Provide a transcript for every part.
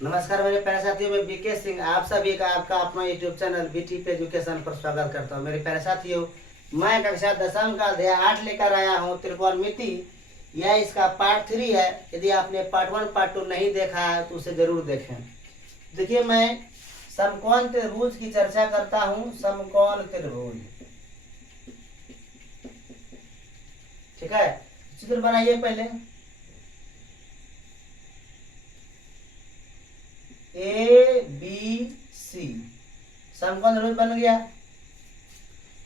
नमस्कार मेरे प्यारे साथियों, मैं बीके सिंह आप सभी का आपका अपना यूट्यूब चैनल बीटी पे एजुकेशन पर स्वागत करता हूं। मेरे प्यारे साथियों, मैं कक्षा 10वीं का अध्याय 8 लेकर आया हूं, त्रिकोणमिति। यह इसका पार्ट 3 है। यदि आपने पार्ट 1 पार्ट 2 नहीं देखा है तो उसे जरूर देखें। देखिए, मैं समकोण त्रिभुज की चर्चा करता हूँ। समकोण त्रिभुज, ठीक है। चित्र बनाइए पहले। ABC समकोण त्रिभुज बन गया।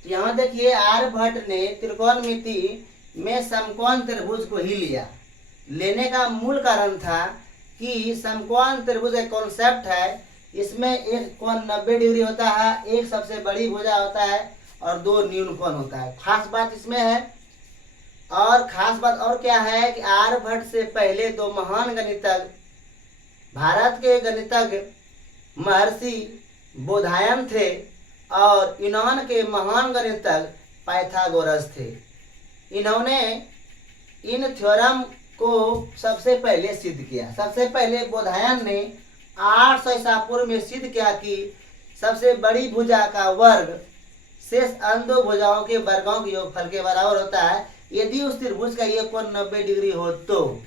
तो यहाँ देखिए, आर्यभट्ट ने त्रिकोणमिति में समकोण त्रिभुज को ही लिया। लेने का मूल कारण था कि समकोण त्रिभुज एक कॉन्सेप्ट है। इसमें एक कोण 90 डिग्री होता है, एक सबसे बड़ी भुजा होता है और दो न्यून कोण होता है। खास बात इसमें है, और खास बात और क्या है कि आर्यभट्ट से पहले दो महान गणितज्ञ, भारत के गणितज्ञ महर्षि बोधायन थे और यूनान के महान गणितज्ञ पाइथागोरस थे। इन्होंने इन थ्योरम को सबसे पहले सिद्ध किया। सबसे पहले बोधायन ने 800 ईसा पूर्व में सिद्ध किया कि सबसे बड़ी भुजा का वर्ग शेष अन्य दो भुजाओं के वर्गों के योगफल के बराबर होता है, यदि उस त्रिभुज का ये कोण 90 डिग्री हो तो।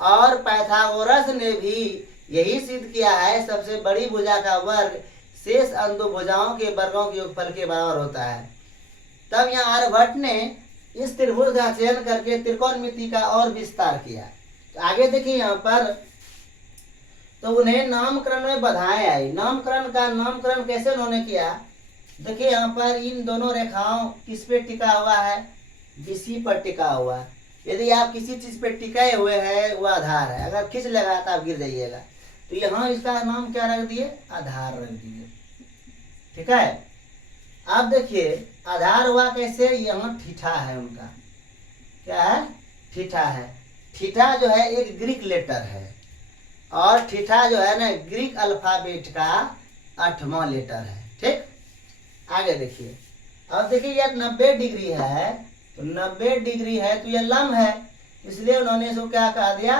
और पाइथागोरस ने भी यही सिद्ध किया है, सबसे बड़ी भुजा का वर्ग शेष अन्य दो भुजाओं के वर्गों के योगफल के बराबर होता है। तब यहाँ आर्यभट्ट ने इस त्रिभुज का चयन करके त्रिकोणमिति का और विस्तार किया। तो आगे देखिए यहाँ पर, तो उन्हें नामकरण में बधाई आई। नामकरण कैसे उन्होंने किया? देखिए यहाँ पर इन दोनों रेखाओं किस पे टिका हुआ है? BC पर टिका हुआ है। यदि आप किसी चीज पे टिकाए हुए हैं वो आधार है, अगर खींच लगा तो आप गिर जाइएगा। तो यहाँ इसका नाम क्या रख दिए? आधार रख दिए, ठीक है। अब देखिए आधार हुआ कैसे? यहाँ थीटा है उनका। क्या है? थीटा है। थीटा जो है एक ग्रीक लेटर है, और थीटा जो है ना ग्रीक अल्फाबेट का 8वां लेटर है, ठीक। आगे देखिए, अब देखिए यह 90 डिग्री है, तो 90 डिग्री है तो यह लंब है, इसलिए उन्होंने इसको क्या कह दिया?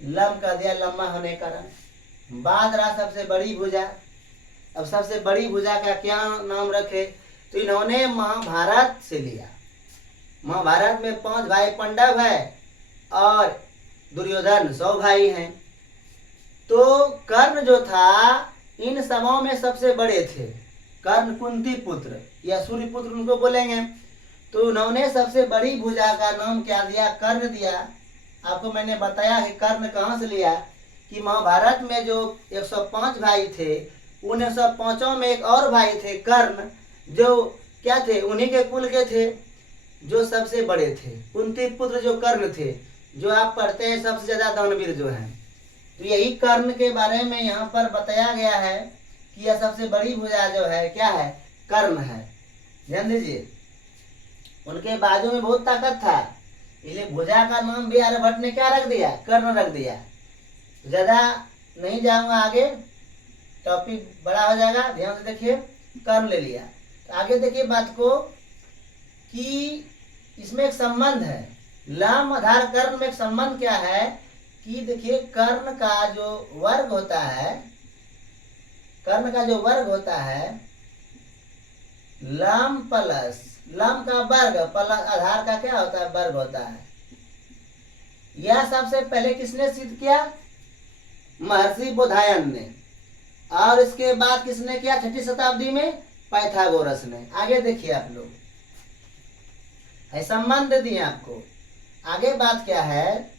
लंब कह दिया, लंबा होने का कारण। बाद रहा सबसे बड़ी भुजा। अब सबसे बड़ी भुजा का क्या नाम रखे? तो इन्होंने महाभारत से लिया। महाभारत में 5 भाई पांडव है और दुर्योधन 100 भाई हैं। तो कर्ण जो था इन सबों में सबसे बड़े थे। कर्ण कुंती पुत्र या सूर्य पुत्र उनको बोलेंगे। तो उन्होंने सबसे बड़ी भुजा का नाम क्या दिया? कर्ण दिया। आपको मैंने बताया कि कर्ण कहाँ से लिया, कि महाभारत में जो 105 भाई थे, उन 105 में एक और भाई थे कर्ण, जो क्या थे? उन्हीं के कुल के थे, जो सबसे बड़े थे। कुंती पुत्र जो कर्ण थे, जो आप पढ़ते हैं सबसे ज्यादा दानवीर जो हैं। तो यही कर्ण के बारे में यहाँ पर बताया गया है कि यह सबसे बड़ी भुजा जो है क्या है? कर्ण है। ध्यान दीजिए, उनके बाजू में बहुत ताकत था, इसलिए भुजा का नाम भी आर्यभट्ट ने क्या रख दिया? कर्ण रख दिया। ज्यादा नहीं जाऊंगा आगे, टॉपिक बड़ा हो जाएगा, ध्यान से देखिए। कर्ण ले लिया। तो आगे देखिए बात को, कि इसमें एक संबंध है। लंब आधार कर्ण में एक संबंध क्या है कि देखिए, कर्ण का जो वर्ग होता है, कर्ण का जो वर्ग होता है, लंब प्लस लंब का वर्ग प्लस आधार का क्या होता है? वर्ग होता है। यह सबसे पहले किसने सिद्ध किया? महर्षि बोधायन ने। और इसके बाद किसने किया? 6वीं शताब्दी में पाइथागोरस ने। आगे देखिए आप लोग, है संबंध दिए आपको। आगे बात क्या है,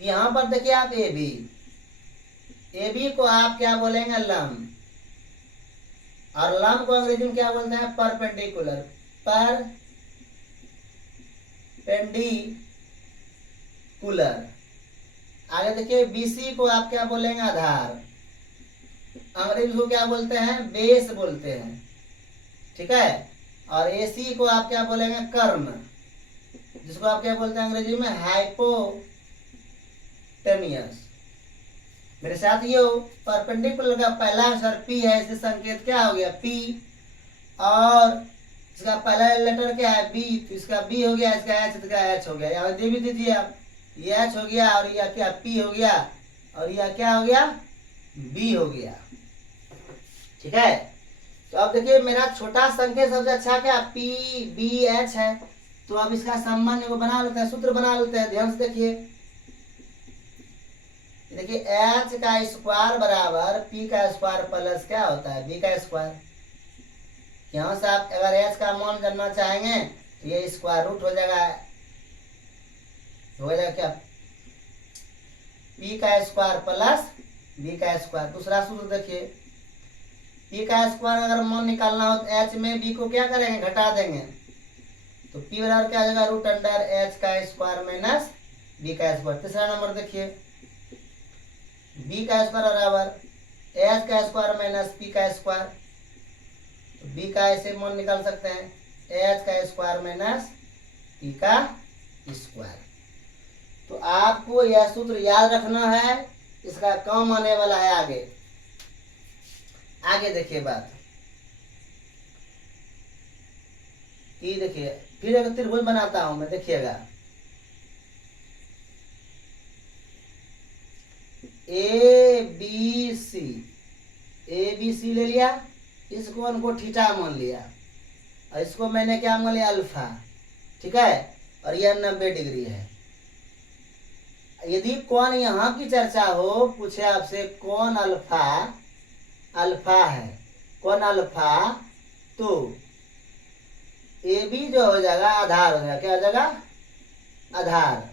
यहां पर देखिए आप AB को आप क्या बोलेंगे? लंब। और लंब को अंग्रेजी में क्या बोलते हैं? परपेंडिकुलर। परपेंडिकुलर। आगे देखिए, BC को आप क्या बोलेंगे? आधार। अंग्रेजी को क्या बोलते हैं? बेस बोलते हैं, ठीक है। और AC को आप क्या बोलेंगे? कर्ण, जिसको आप क्या बोलते हैं अंग्रेजी में? हाइपोटेनियस। मेरे साथ ये हो, परपेंडिकुलर का पहला अक्षर P है, इससे संकेत क्या हो गया? P। और इसका पहला लेटर क्या है? B, तो इसका B हो गया, इसका H, इसका H हो गया। यहाँ दे भी दीजिए आप। ये एच हो गया, और यह क्या पी हो गया, और यह क्या हो गया बी हो गया। ठीक है, तो अब देखिए मेरा छोटा संख्या सबसे अच्छा क्या पी बी एच है, तो अब इसका संबंध को बना लेते हैं, सूत्र बना लेते हैं। ध्यान से देखिए, देखिए एच का स्क्वायर बराबर पी का स्क्वायर प्लस क्या होता है बी का स्क्वायर। यहां से आप अगर एच का मान करना चाहेंगे तो ये स्क्वायर रूट हो जाएगा क्या पी का स्क्वायर प्लस बी का स्क्वायर। दूसरा सूत्र देखिए, पी का स्क्वायर अगर मान निकालना हो तो एच में बी को क्या करेंगे घटा देंगे, तो पी बराबर क्या आ जाएगा रूट अंडर एच का स्क्वायर माइनस बी का स्क्वायर। तीसरा नंबर देखिए, बी का स्क्वायर बराबर एच का स्क्वायर माइनस पी का स्क्वायर, तो बी का ऐसे मान निकाल सकते हैं एच का स्क्वायर माइनस पी का स्क्वायर। तो आपको यह सूत्र याद रखना है, इसका काम आने वाला है आगे। आगे देखिए बात, ये देखिए फिर एक त्रिभुज बनाता हूं मैं, देखिएगा ए बी सी ले लिया, इस कोण को थीटा मान लिया, और इसको मैंने क्या मान लिया अल्फा। ठीक है, और यह 90 डिग्री है। यदि कौन यहाँ की चर्चा हो, पूछे आपसे कौन अल्फा है, कौन अल्फा, तो ए बी जो हो जाएगा आधार हो जाएगा, क्या हो जाएगा आधार,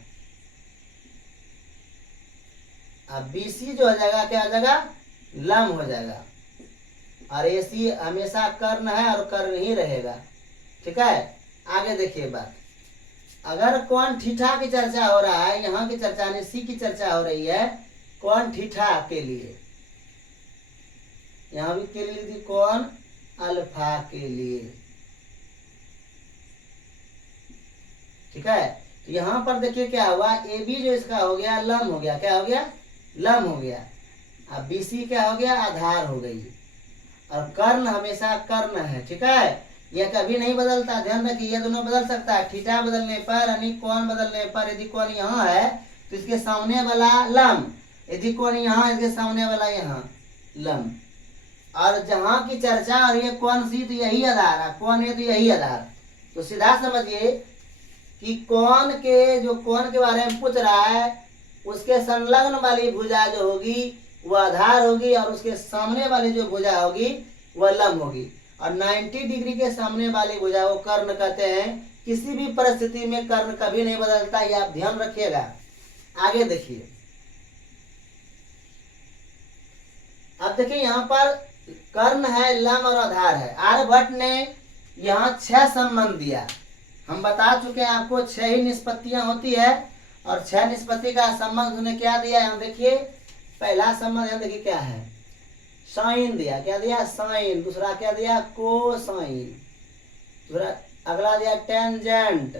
अब बी सी जो हो जाएगा क्या हो जाएगा लंब हो जाएगा, और ए सी हमेशा कर्ण है और कर्ण ही रहेगा। ठीक है, आगे देखिए बात, अगर कौन थीटा की चर्चा हो रहा है, यहाँ की चर्चा नहीं सी की चर्चा हो रही है कौन थीटा के लिए, यहाँ भी के लिए थी कौन अल्फा के लिए। ठीक है, तो यहाँ पर देखिए क्या हुआ, ए बी जो इसका हो गया लंब हो गया, क्या हो गया लंब हो गया, अब बी सी क्या हो गया आधार हो गई, और कर्ण हमेशा कर्ण है। ठीक है, यह कभी नहीं बदलता, ध्यान रखिए, ये दोनों बदल सकता है, थीटा बदलने पर यानी कोण बदलने पर। यदि कोण यहाँ है तो इसके सामने वाला लंब, यदि कोण यहाँ इसके सामने वाला यहाँ लंब, और जहां की चर्चा और ये कौन सी तो यही आधार है, कौन है तो यही आधार। तो सीधा समझिए कि कौन के बारे में पूछ रहा है, उसके संलग्न वाली भुजा जो होगी वह आधार होगी, और उसके सामने वाली जो भुजा होगी वह लंब होगी, और 90 डिग्री के सामने वाली भुजा को कर्ण कहते हैं। किसी भी परिस्थिति में कर्ण कभी नहीं बदलता, ये आप ध्यान रखिएगा। आगे देखिए, अब देखिए यहाँ पर कर्ण है, लंब और आधार है। आर्यभट्ट ने यहाँ 6 संबंध दिया, हम बता चुके हैं आपको 6 ही निष्पत्तियां होती है, और 6 निष्पत्ति का संबंध उन्होंने क्या दिया, यहाँ देखिए पहला संबंध यहाँ देखिए क्या है साइन दिया, क्या दिया साइन, दूसरा क्या दिया कोसाइन, दूसरा अगला दिया टेंजेंट,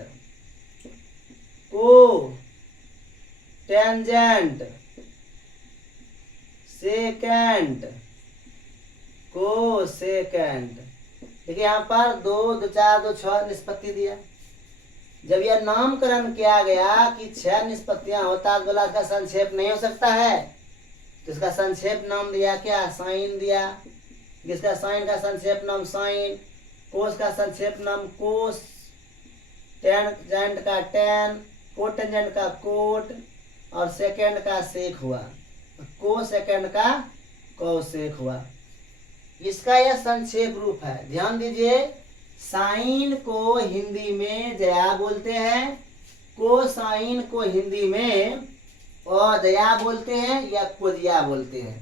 को टेंजेंट, सेकेंड, को सेकेंड। देखिए यहाँ पर 2 2 4 2 6 निष्पत्ति दिया। जब यह नामकरण किया गया कि 6 निष्पत्तियां होता है, बोला इसका संक्षेप नहीं हो सकता है, तो इसका संक्षेप नाम दिया क्या साइन दिया, जिसका साइन का संक्षेप नाम साइन, कोस का संक्षेप नाम कोस, टेंजेंट का टेन, कोटेंजेंट का कोट, और सेकेंड का सेक हुआ, को सेकेंड का कौसेक हुआ। इसका यह संक्षेप रूप है। ध्यान दीजिए, साइन को हिंदी में जया बोलते हैं, कोसाइन को हिंदी में अजया बोलते हैं या कोजिया बोलते हैं।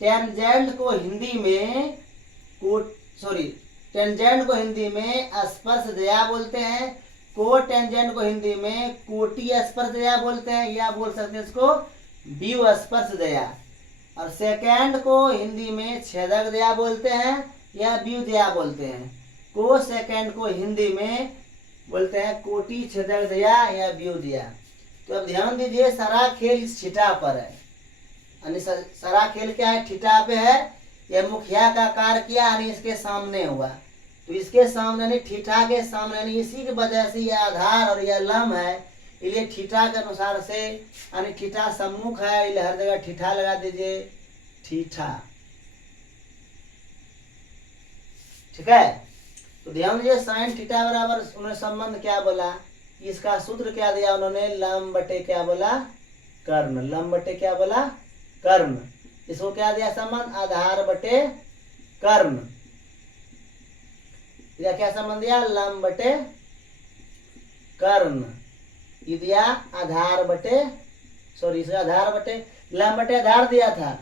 टेंजेंट को हिंदी में टेंजेंट को हिंदी में स्पर्शजया बोलते हैं, को टेंजेंट को हिंदी में कोटि स्पर्शजया बोलते हैं, या बोल सकते हैं इसको व्यू स्पर्शजया, और सेकेंड को हिंदी में छेदक दया बोलते हैं या व्यू दया बोलते हैं। को सेकेंड को हिंदी में बोलते हैं कोटि छेदक दया या व्यू दया। तो अब ध्यान दीजिए, सारा खेल इस थीटा पर है, यानी सारा खेल क्या है थीटा पे है। यह मुखिया का कार्य किया यानी इसके सामने हुआ, तो इसके सामने यानी थीटा के सामने, यानी इसी की वजह से यह आधार और यह लंब है, इसलिए ठीठा के अनुसार से, यानी ठीठा सम्मुख है इसलिए हर जगह ठीठा लगा दीजिए, ठीठा। ठीक है, तो ध्यान दीजिए साइन थीटा बराबर उन्होंने संबंध क्या बोला, इसका सूत्र क्या दिया उन्होंने, लंब बटे क्या बोला, कर्ण। लंब बटे क्या बोला, कर्ण। इसको क्या दिया संबंध, आधार बटे कर्ण। या क्या संबंध दिया, लंब बटे कर्ण। ये दिया आधार बटे, सॉरी इसका आधार बटे, लंब बटे आधार दिया था,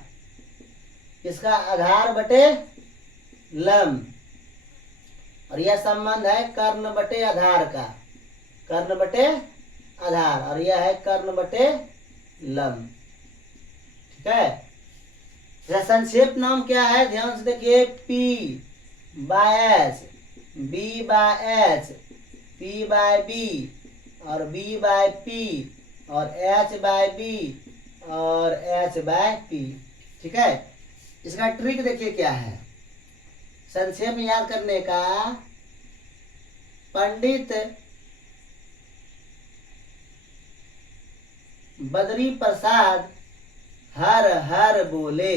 इसका आधार बटे लंब। और यह संबंध है कर्ण बटे आधार का, कर्ण बटे आधार, और यह है कर्ण बटे लंब। ठीक है, संक्षेप नाम क्या है, ध्यान से देखिए, P by H, B by H, P by B, और B बाय पी, और H बाय बी, और H बाय पी। ठीक है, इसका ट्रिक देखिए क्या है, संक्षेप में याद करने का। पंडित बद्री प्रसाद हर हर बोले,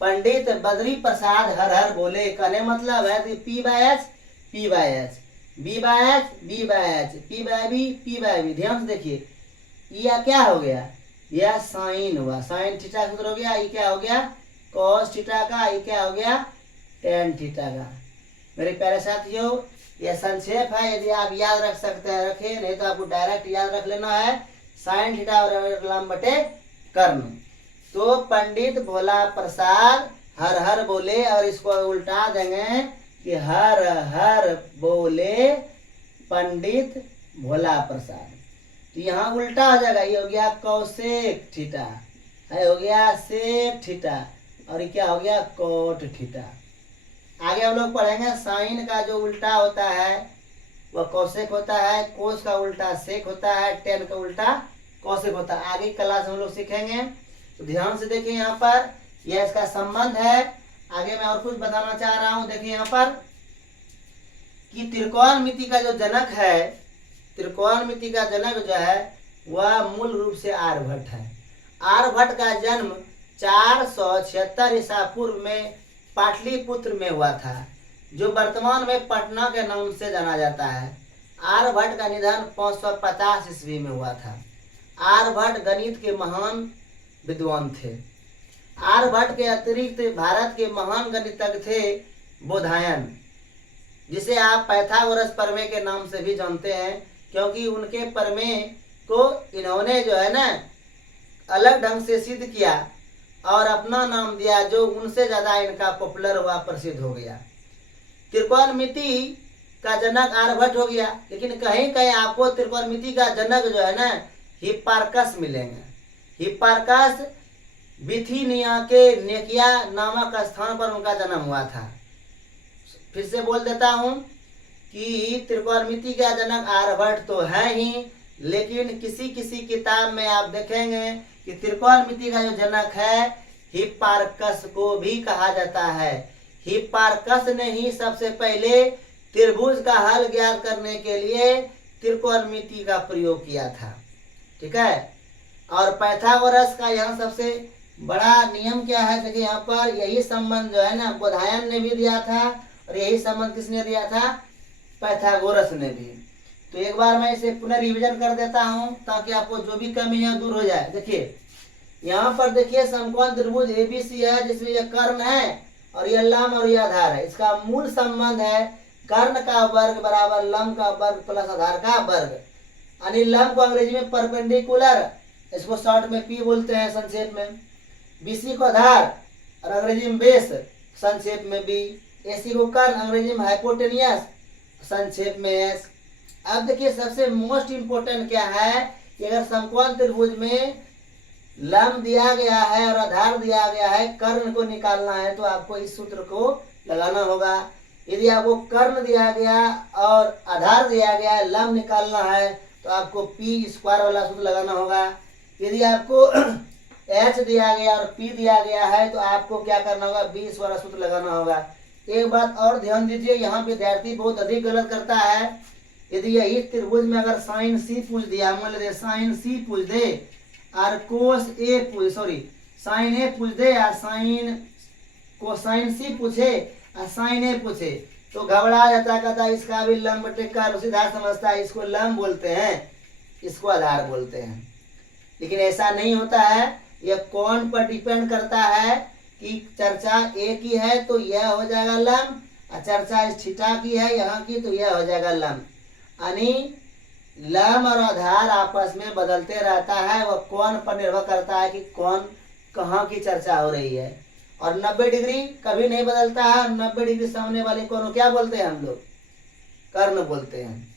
पंडित बद्री प्रसाद हर हर बोले, कहने मतलब है कि P by H, P by H, B by H, B by H, P by B, P by B. ध्यान से देखिए, यह क्या हो गया, यह साइन हुआ, साइन थीटा सूत्र हो गया, ये क्या हो गया, कॉस थीटा का, ये क्या हो गया, टेन थीटा का। मेरे प्यारे साथियों, यह संक्षेप है, यदि आप याद रख सकते हैं रखें, नहीं तो आपको डायरेक्ट याद रख लेना है, साइन थीटा और लंब बटे कर्ण। तो पंडित भोला प्रसाद हर हर बोले, और इसको उल्टा देंगे कि हर हर बोले पंडित भोला प्रसाद। तो यहाँ उल्टा हो जाएगा, ये हो गया कौशिक थीटा, है हो गया सेक थीटा, और ये क्या हो गया, कोट थीटा। आगे हम लोग पढ़ेंगे साइन का जो उल्टा होता है वह कौशिक होता है, कोस का उल्टा सेक होता है, टेन का उल्टा कौशिक होता है। आगे क्लास हम लोग सीखेंगे, तो ध्यान से देखिए यहाँ पर, यह इसका संबंध है। आगे मैं और कुछ बताना चाह रहा हूँ, देखिए यहाँ पर कि त्रिकोणमिति का जो जनक है, त्रिकोणमिति का जनक जो है वह मूल रूप से आर्यभट्ट है। आर्यभट्ट का जन्म 476 ईसा पूर्व में पाटलिपुत्र में हुआ था, जो वर्तमान में पटना के नाम से जाना जाता है। आर्यभट्ट का निधन 550 ईस्वी में हुआ था। आर्यभट्ट गणित के महान विद्वान थे। आर्यभट्ट के अतिरिक्त भारत के महान गणितज्ञ थे बोधायन, जिसे आप पाइथागोरस प्रमेय के नाम से भी जानते हैं, क्योंकि उनके प्रमेय को इन्होंने जो है ना अलग ढंग से सिद्ध किया और अपना नाम दिया, जो उनसे ज्यादा इनका पॉपुलर हुआ, प्रसिद्ध हो गया। त्रिकोणमिति का जनक आर्यभट्ट हो गया, लेकिन कहीं कहीं आपको त्रिकोणमिति का जनक जो है ना हिप्पार्कस मिलेंगे। हिप्पार्कस बिथिनिया के नेकिया नामक स्थान पर उनका जन्म हुआ था। फिर से बोल देता हूँ कि त्रिकोणमिति का जनक आर्यभट्ट तो है ही, लेकिन किसी किसी किताब में आप देखेंगे कि त्रिकोणमिति का जो जनक है हिप्पार्कस को भी कहा जाता है। हिप्पार्कस ने ही सबसे पहले त्रिभुज का हल ज्ञात करने के लिए त्रिकोणमिति का प्रयोग किया था। ठीक है, और पाइथागोरस का यहाँ सबसे बड़ा नियम क्या है, देखिए यहाँ पर यही संबंध जो है ना बोधायन ने भी दिया था, और यही संबंध किसने दिया था, पाइथागोरस ने भी। तो एक बार मैं इसे पुनः रिवीजन कर देता हूँ ताकि आपको जो भी कमी है दूर हो जाए। देखिए यहाँ पर देखिए समकोण त्रिभुज एबीसी है, जिसमें यह कर्ण है और यह लंब और यह आधार है। इसका मूल संबंध है कर्ण का वर्ग बराबर लंब का वर्ग प्लस आधार का वर्ग, यानी लंब को अंग्रेजी में परपेंडिकुलर, इसको शॉर्ट में पी बोलते हैं संक्षेप में, बीसी को आधार और अंग्रेजी में बेस संक्षेप में बी, एसी को कर्ण अंग्रेजी में हाइपोटेनियस संक्षेप में एस। अब देखिए सबसे मोस्ट इंपोर्टेंट क्या है कि अगर समकोण त्रिभुज में लंब दिया गया है और आधार दिया गया है, कर्ण को निकालना है तो आपको इस सूत्र को लगाना होगा। यदि आपको कर्ण दिया गया और आधार दिया गया है, लंब निकालना है तो आपको पी स्क्वायर वाला सूत्र लगाना होगा। यदि आपको एच दिया गया और पी दिया गया है तो आपको क्या करना होगा, बी वाला सूत्र लगाना होगा। एक बात और ध्यान दीजिए, यहाँ विद्यार्थी बहुत अधिक गलत करता है यदि यही त्रिभुज में अगर साइन सी पूछ दिया, मान लेते साइन सी पूछ दे और कोस ए पूछ, सॉरी साइन ए पूछ दे या साइन कोसाइन सी पूछे और साइन ए पूछे, तो घबरा जाता, कहता इसका भी लंब बटे कर्व सीधा समझता है, इसको लंब बोलते हैं, इसको आधार बोलते हैं। लेकिन ऐसा नहीं होता है, यह कोण पर डिपेंड करता है कि चर्चा ए की है तो यह हो जाएगा लंब, और चर्चा इस थीटा की है यहाँ की तो यह हो जाएगा लंब। यानी लंब और आधार आपस में बदलते रहता है, वह कोण पर निर्भर करता है कि कौन कहाँ की चर्चा हो रही है। और 90 डिग्री कभी नहीं बदलता है, 90 डिग्री सामने वाले कोण को क्या बोलते हैं हम लोग? कर्ण बोलते हैं।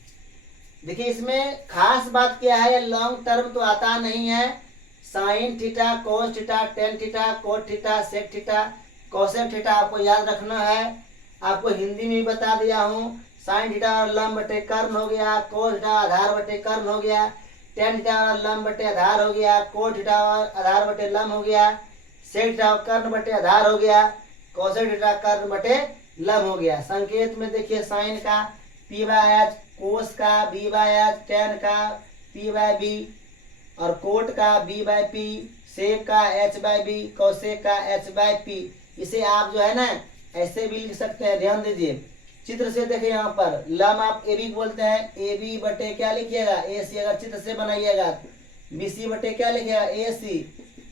देखिए इसमें खास बात क्या है, लॉन्ग टर्म तो आता नहीं है, sine theta, cos theta, tan theta, cot theta, sec theta, cosec theta आपको याद रखना है। आपको हिंदी में भी बता दिया हूँ, साइन थीटा लंब बटे कर्ण हो गया, कोस थीटा आधार बटे कर्ण हो गया, टेन थीटा लंब बटे आधार हो गया, कोट थीटा आधार बटे लंब हो गया, सेक थीटा कर्ण बटे आधार हो गया, कोसेक थीटा कर्ण बटे लंब हो गया। संकेत में देखिए साइन का पी बाय एच, कोस का बी बाय एच, टेन का पी बाय बी और कोट का बी बाय पी, सेक का एच बाय बी, कोसेक का एच बाय पी। इसे आप जो है ना ऐसे भी लिख सकते हैं, ध्यान दीजिए चित्र से। देखिए यहाँ पर लंब आप ए बी बोलते हैं, ए बी बटे क्या लिखिएगा ए सी, अगर चित्र से बनाइएगा बी सी बटे क्या लिखिएगा ए सी,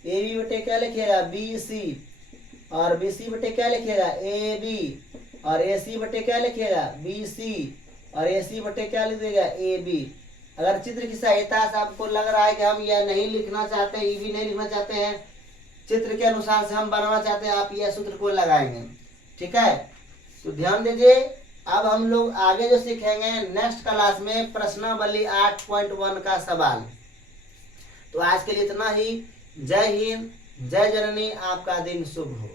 ए बी बटे क्या लिखिएगा बी सी, और बी सी बटे क्या लिखिएगा ए बी, और ए सी बटे क्या लिखिएगा बी सी, और ए सी बटे क्या लिखिएगा ए बी। अगर चित्र की सहायता से आपको लग रहा है कि हम यह नहीं लिखना चाहते, ये भी नहीं लिखना चाहते हैं, चित्र के अनुसार से हम बनाना चाहते हैं, आप यह सूत्र को लगाएंगे, ठीक है। तो ध्यान दीजिए, अब हम लोग आगे जो सीखेंगे नेक्स्ट क्लास में प्रश्नावली 8.1 का सवाल। तो आज के लिए इतना ही। जय हिंद, जय जननी, आपका दिन शुभ हो।